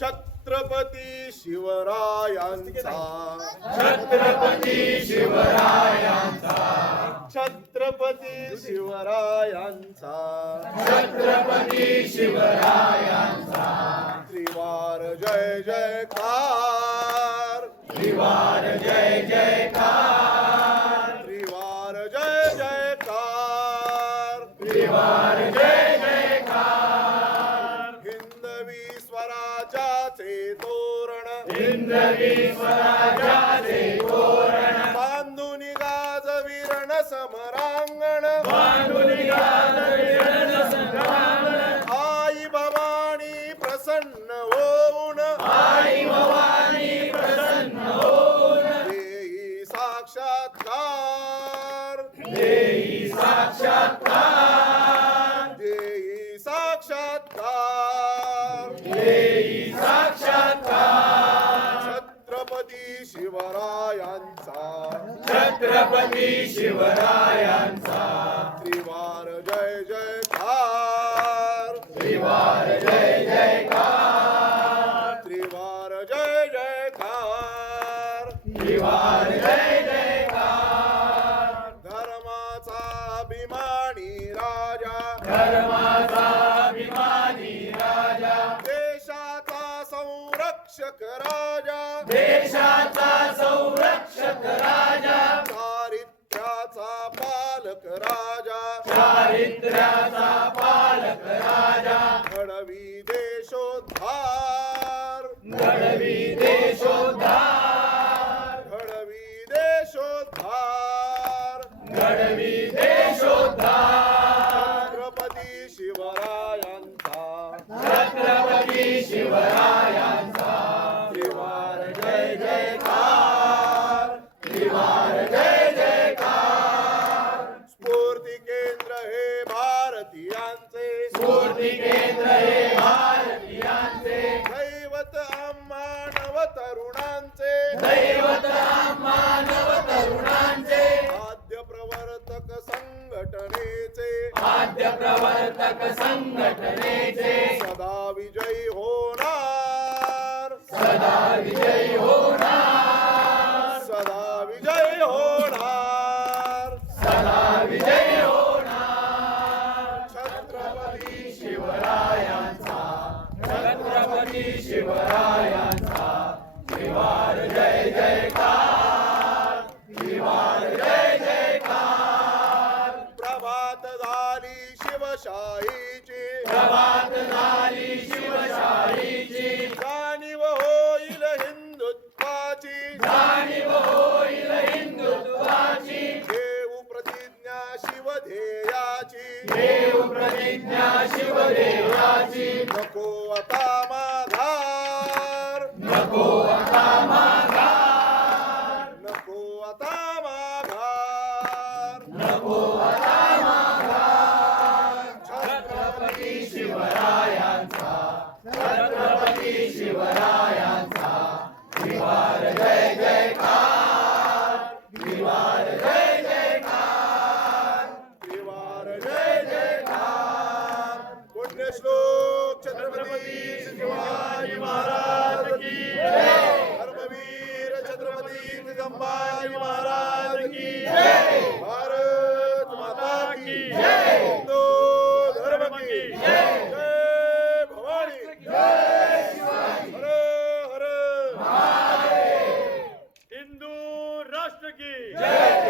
छत्रपती शिवरायांचा छत्रपती शिवरायांचा छत्रपती शिवरायांचा छत्रपती शिवरायांचा त्रिवार जय जयकार त्रिवार जय जयकार त्रिवार जय जयकार त्रिवार जय जयकार हिंदवी स्वराज्याचे तोरण हिंदवी स्वराज्याचे तोरण बांधून गाजविरण समरांगण बांधून गाजविरण संग्रामण आई भवानी प्रसन्न होऊन आई भवानी प्रसन्न होऊन देई साक्षात्कार देई साक्षात्कार देई साक्षात्कार देई साक्षात्कार छत्रपती शिवरायांचा छत्रपती शिवरायांचा त्रिवार जय जयकार त्रिवार जय जयकार त्रिवार जय जयकार त्रिवार जय जयकार धर्माचा अभिमानी राजा धर्माचा अभिमानी राजा देशाचा संरक्षक राजा देशाचा संरक्षक राजा चारित्र्याचा पालक राजा चारित्र्याचा पालक राजा घडवी देशोद्धार घडवी देशोद्धार घडवी देशोद्धार घडवी देशोद्धार छत्रपती शिवरायांचा छत्रपती शिवरायांचा त्रिवार जय जयकार त्रिवार जय जयकार स्फूर्ती केंद्र हे भारतीयांचे स्फूर्ती केंद्र हे भारतीयांचे दैवत मानव तरुणांचे दैवत मानव तरुणांचे आद्य प्रवर्तक संघटनेचे आद्य प्रवर्तक संघटनेचे सदा विजयी होणार सदा विजयी होणार सदा विजयी होणार सदा विजयी होणार छत्रपती शिवरायांचा छत्रपती शिवरायांचा त्रिवार जय जयकार त्रिवार जय जयकार प्रभात झाली शिवशाहीची प्रभात झाली शिवशाहीची जाणीव होईल हिंदुत्वाची जाणीव होईल हिंदुत्वाची देऊ प्रतिज्ञा शिवध्येयाची देव प्रतिज्ञा शिवदेवाची नको आता माघार नको आता माघार नको आता माघार नको आता माघार छत्रपती शिवरायांचा छत्रपती शिवरायांचा त्रिवार जय जयकार त्रिवार जय जयकार त्रिवार जय जयकार पुण्यश्लोक छत्रपती शिवाजी महाराज की जय धर्मवीर छत्रपती संभाजी महाराज की जय भारत माता की जय हिंदू धर्म की जय जय भवानी जय शिवाजी हर हर महादेव हिंदू राष्ट्र की जय